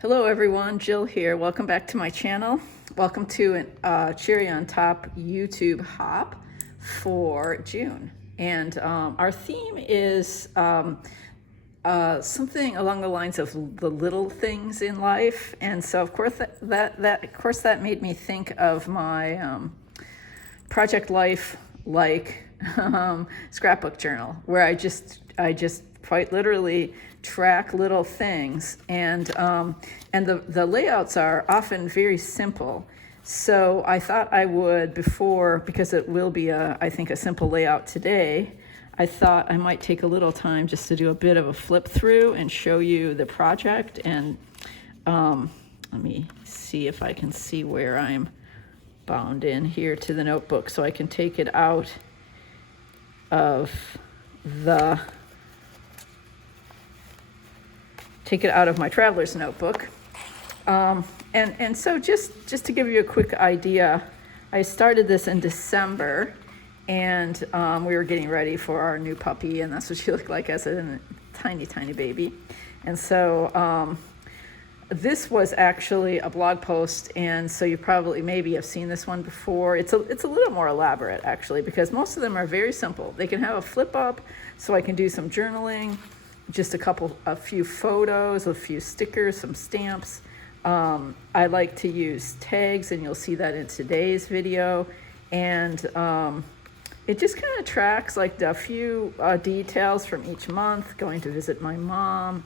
Hello everyone, Jill here. Welcome back to my channel. Welcome to a cherry on top YouTube hop for June. And our theme is something along the lines of the little things in life. And so of course that made me think of my Project Life scrapbook journal, where I just quite literally track little things, and the layouts are often very simple. So I thought I would, because it will be I think a simple layout today, I thought I might take a little time just to do a bit of a flip through and show you the project. And let me see if I can see where I'm bound in here to the notebook, so I can take it out of my traveler's notebook. And so just to give you a quick idea, I started this in December, and we were getting ready for our new puppy, and that's what she looked like as a tiny baby. And so this was actually a blog post, and so you probably maybe have seen this one before. It's a little more elaborate actually, because most of them are very simple. They can have a flip up, so I can do some journaling, just a few photos, a few stickers, some stamps. I like to use tags, and you'll see that in today's video. And it just kind of tracks like a few details from each month, going to visit my mom,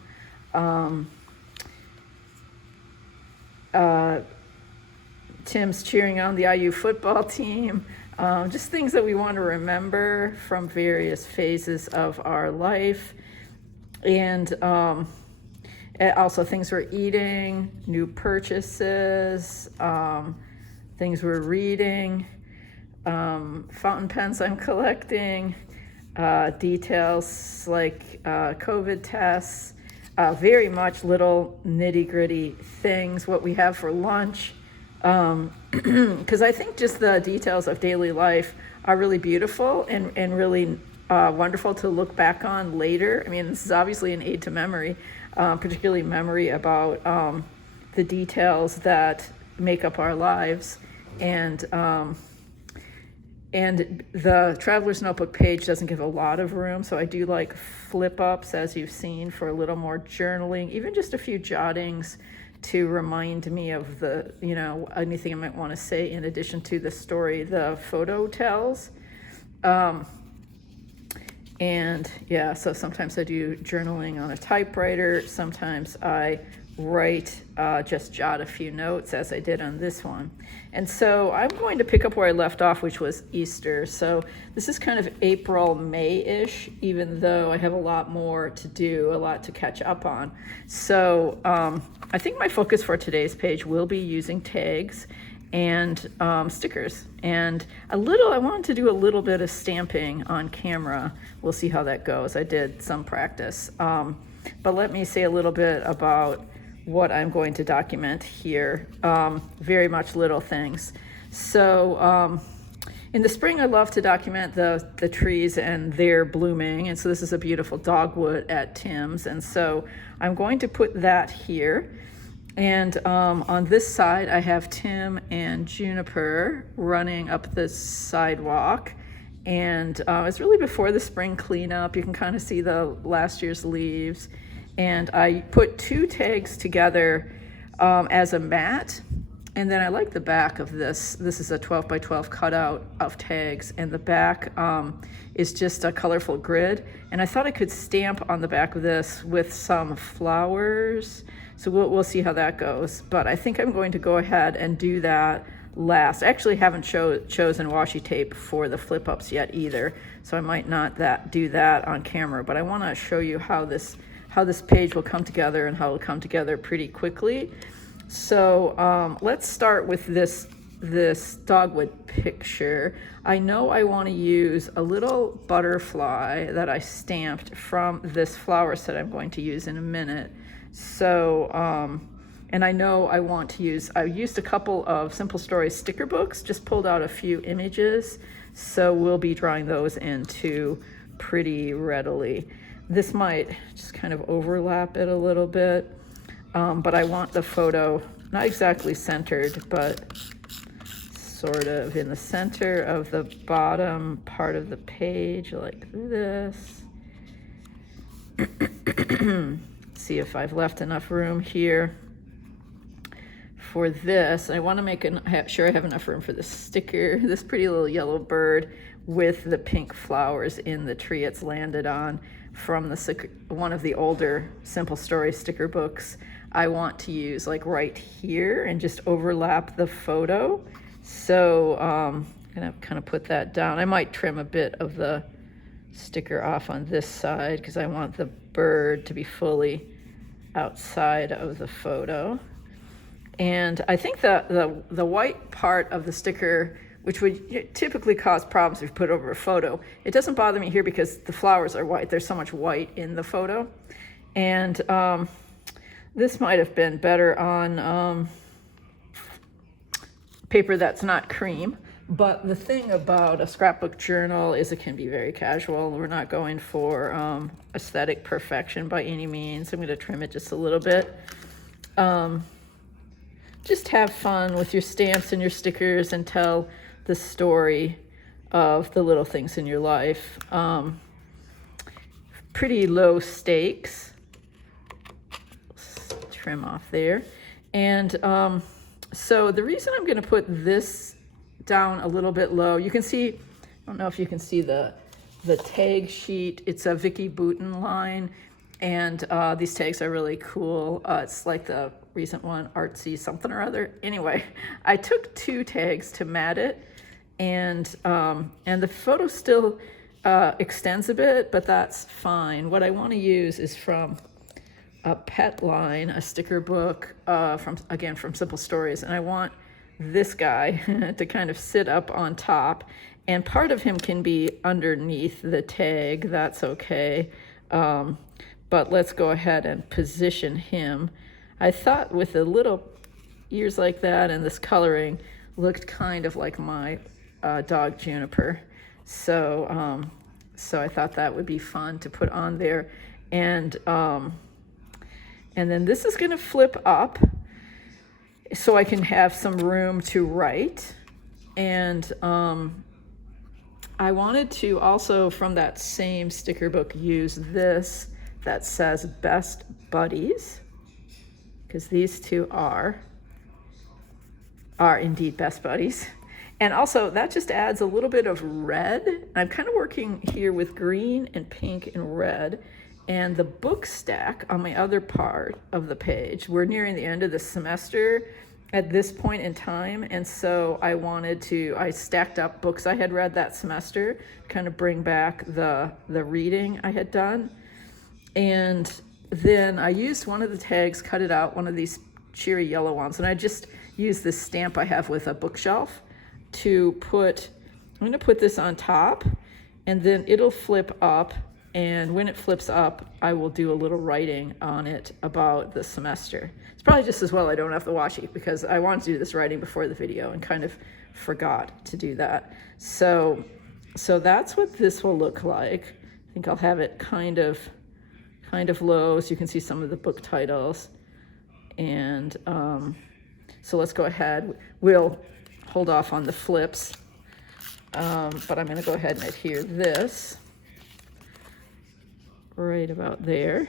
Tim's cheering on the IU football team, just things that we want to remember from various phases of our life. And also things we're eating, new purchases, things we're reading, fountain pens I'm collecting, details like COVID tests, very much little nitty-gritty things, what we have for lunch, because I think just the details of daily life are really beautiful and really wonderful to look back on later. I mean, this is obviously an aid to memory, particularly memory about the details that make up our lives. And the Traveler's Notebook page doesn't give a lot of room, so I do like flip ups, as you've seen, for a little more journaling, even just a few jottings to remind me of anything I might want to say in addition to the story the photo tells. And yeah, so sometimes I do journaling on a typewriter. Sometimes I write, just jot a few notes, as I did on this one. And so I'm going to pick up where I left off, which was Easter. So this is kind of April, May-ish, even though I have a lot more to do, a lot to catch up on. So I think my focus for today's page will be using tags and stickers, and I wanted to do a little bit of stamping on camera. We'll see how that goes. I did some practice, but let me say a little bit about what I'm going to document here. Very much little things. So in the spring, I love to document the trees and their blooming, and so this is a beautiful dogwood at Tim's, and so I'm going to put that here. And on this side, I have Tim and Juniper running up the sidewalk. And it's really before the spring cleanup. You can kind of see the last year's leaves. And I put two tags together as a mat. And then I like the back of this. This is a 12 by 12 cutout of tags. And the back is just a colorful grid. And I thought I could stamp on the back of this with some flowers. So we'll see how that goes. But I think I'm going to go ahead and do that last. I actually haven't chosen washi tape for the flip ups yet either, so I might not do that on camera. But I want to show you how this page will come together, and how it'll come together pretty quickly. So let's start with this dogwood picture. I know I want to use a little butterfly that I stamped from this flower set I'm going to use in a minute. So, and I know I used a couple of Simple Stories sticker books, just pulled out a few images. So we'll be drawing those in too pretty readily. This might just kind of overlap it a little bit. but I want the photo not exactly centered, but sort of in the center of the bottom part of the page, like this. See if I've left enough room here for this. I want to make sure I have enough room for the sticker, this pretty little yellow bird with the pink flowers in the tree it's landed on from one of the older Simple Story sticker books. I want to use like right here and just overlap the photo. So I'm gonna kind of put that down. I might trim a bit of the sticker off on this side because I want the bird to be fully outside of the photo. And I think the white part of the sticker, which would typically cause problems if you put it over a photo, it doesn't bother me here because the flowers are white. There's so much white in the photo. And this might have been better on paper that's not cream. But the thing about a scrapbook journal is it can be very casual. We're not going for aesthetic perfection by any means. I'm going to trim it just a little bit. Just have fun with your stamps and your stickers and tell the story of the little things in your life. Pretty low stakes. Let's trim off there. And so the reason I'm going to put this down a little bit low, you can see, I don't know if you can see the tag sheet. It's a Vicky Boutin line, and these tags are really cool. It's like the recent one, Artsy something or other. Anyway, I took 2 tags to mat it, and the photo still extends a bit, but that's fine. What I want to use is from a pet line, a sticker book from Simple Stories, and I want this guy to kind of sit up on top, and part of him can be underneath the tag. That's okay, but let's go ahead and position him. I thought with the little ears like that and this coloring looked kind of like my dog Juniper, so I thought that would be fun to put on there. And then this is going to flip up so I can have some room to write. And I wanted to also, from that same sticker book, use this that says Best Buddies, because these 2 are indeed best buddies. And also that just adds a little bit of red. I'm kind of working here with green and pink and red. And the book stack on my other part of the page, we're nearing the end of the semester at this point in time, and so I stacked up books I had read that semester, kind of bring back the reading I had done. And then I used one of the tags, cut it out, one of these cheery yellow ones, and I just used this stamp I have with a bookshelf to put, I'm going to put this on top, and then it'll flip up. And when it flips up, I will do a little writing on it about the semester. It's probably just as well I don't have the washi, because I wanted to do this writing before the video and kind of forgot to do that. So that's what this will look like. I think I'll have it kind of low so you can see some of the book titles. And so let's go ahead. We'll hold off on the flips, but I'm going to go ahead and adhere this right about there.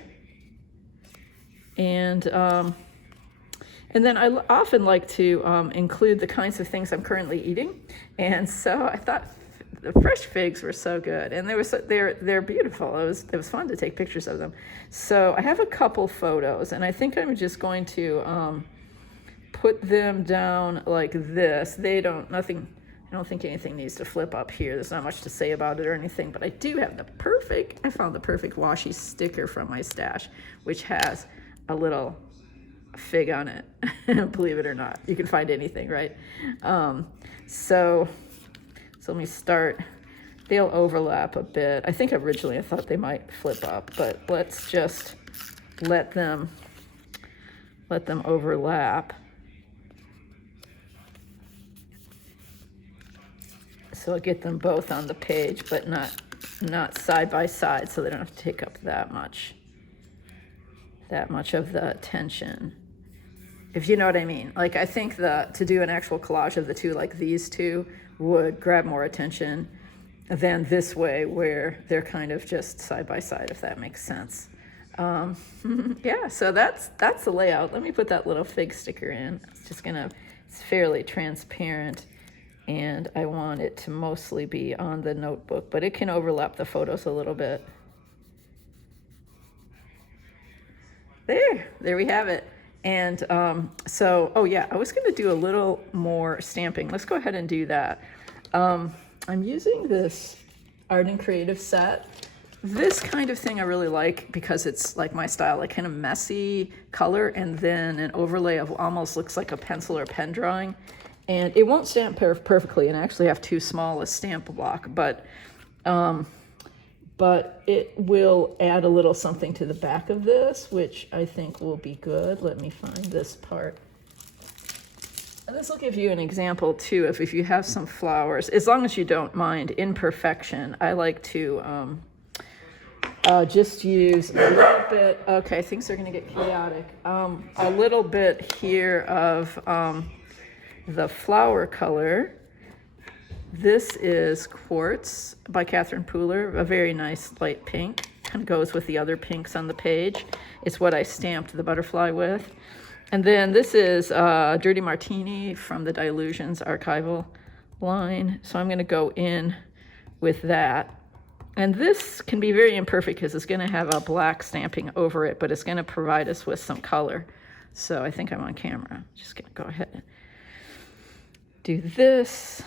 And then I often like to include the kinds of things I'm currently eating. And so I thought the fresh figs were so good, and they're beautiful. It was fun to take pictures of them. So I have a couple photos, and I think I'm just going to put them down like this. I don't think anything needs to flip up here. There's not much to say about it or anything, but I do have I found the perfect washi sticker from my stash, which has a little fig on it. Believe it or not, you can find anything, right? So let me start. They'll overlap a bit. I think originally I thought they might flip up, but let's just let them overlap. So I'll get them both on the page, but not side by side, so they don't have to take up that much that much of the attention, if you know what I mean. Like, I think to do an actual collage of the two, like these two, would grab more attention than this way, where they're kind of just side by side, if that makes sense. Yeah, so that's the layout. Let me put that little fig sticker in. It's fairly transparent, and I want it to mostly be on the notebook, but it can overlap the photos a little bit. There we have it. And oh yeah, I was going to do a little more stamping. Let's go ahead and do that. I'm using this Art and Creative set. This kind of thing I really like because it's like my style, like kind of messy color, and then an overlay of almost looks like a pencil or pen drawing. And it won't stamp perfectly, and I actually have too small a stamp block, but it will add a little something to the back of this, which I think will be good. Let me find this part. And this will give you an example too of if you have some flowers, as long as you don't mind imperfection. I like to just use a little bit, okay, things are gonna get chaotic. A little bit here of the flower color. This is Quartz by Catherine Pooler, a very nice light pink. Kind of goes with the other pinks on the page. It's what I stamped the butterfly with. And then this is Dirty Martini from the Dilutions archival line. So I'm gonna go in with that. And this can be very imperfect because it's gonna have a black stamping over it, but it's gonna provide us with some color. So I think I'm on camera. Just gonna go ahead and do this.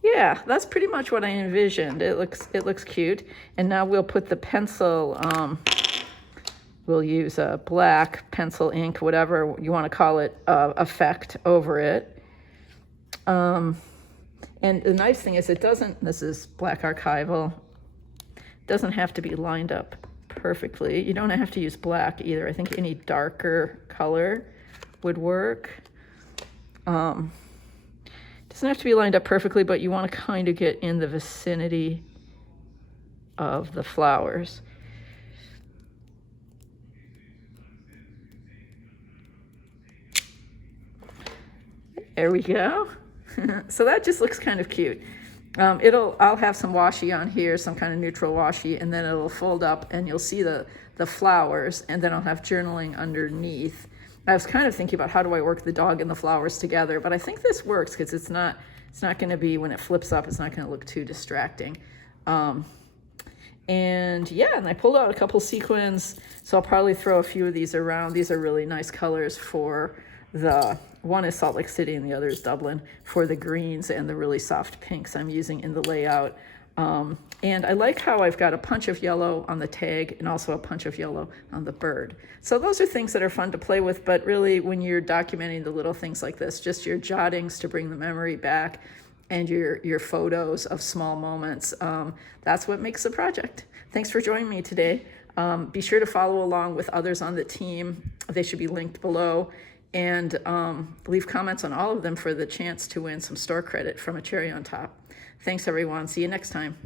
Yeah, that's pretty much what I envisioned. It looks cute. And now we'll put the pencil, we'll use a black pencil ink, whatever you want to call it, effect over it. And the nice thing is this is black archival, doesn't have to be lined up perfectly. You don't have to use black either. I think any darker color would work. Doesn't have to be lined up perfectly, but you want to kind of get in the vicinity of the flowers. There we go. So that just looks kind of cute. I'll have some washi on here, some kind of neutral washi, and then it'll fold up and you'll see the flowers, and then I'll have journaling underneath. I was kind of thinking about how do I work the dog and the flowers together, but I think this works because it's not going to be, when it flips up, it's not going to look too distracting. And yeah, and I pulled out a couple sequins, so I'll probably throw a few of these around. These are really nice colors for one is Salt Lake City and the other is Dublin, for the greens and the really soft pinks I'm using in the layout. And I like how I've got a punch of yellow on the tag and also a punch of yellow on the bird. So those are things that are fun to play with, but really when you're documenting the little things like this, just your jottings to bring the memory back and your photos of small moments, that's what makes the project. Thanks for joining me today. Be sure to follow along with others on the team. They should be linked below. And leave comments on all of them for the chance to win some store credit from a cherry on top. Thanks, everyone. See you next time.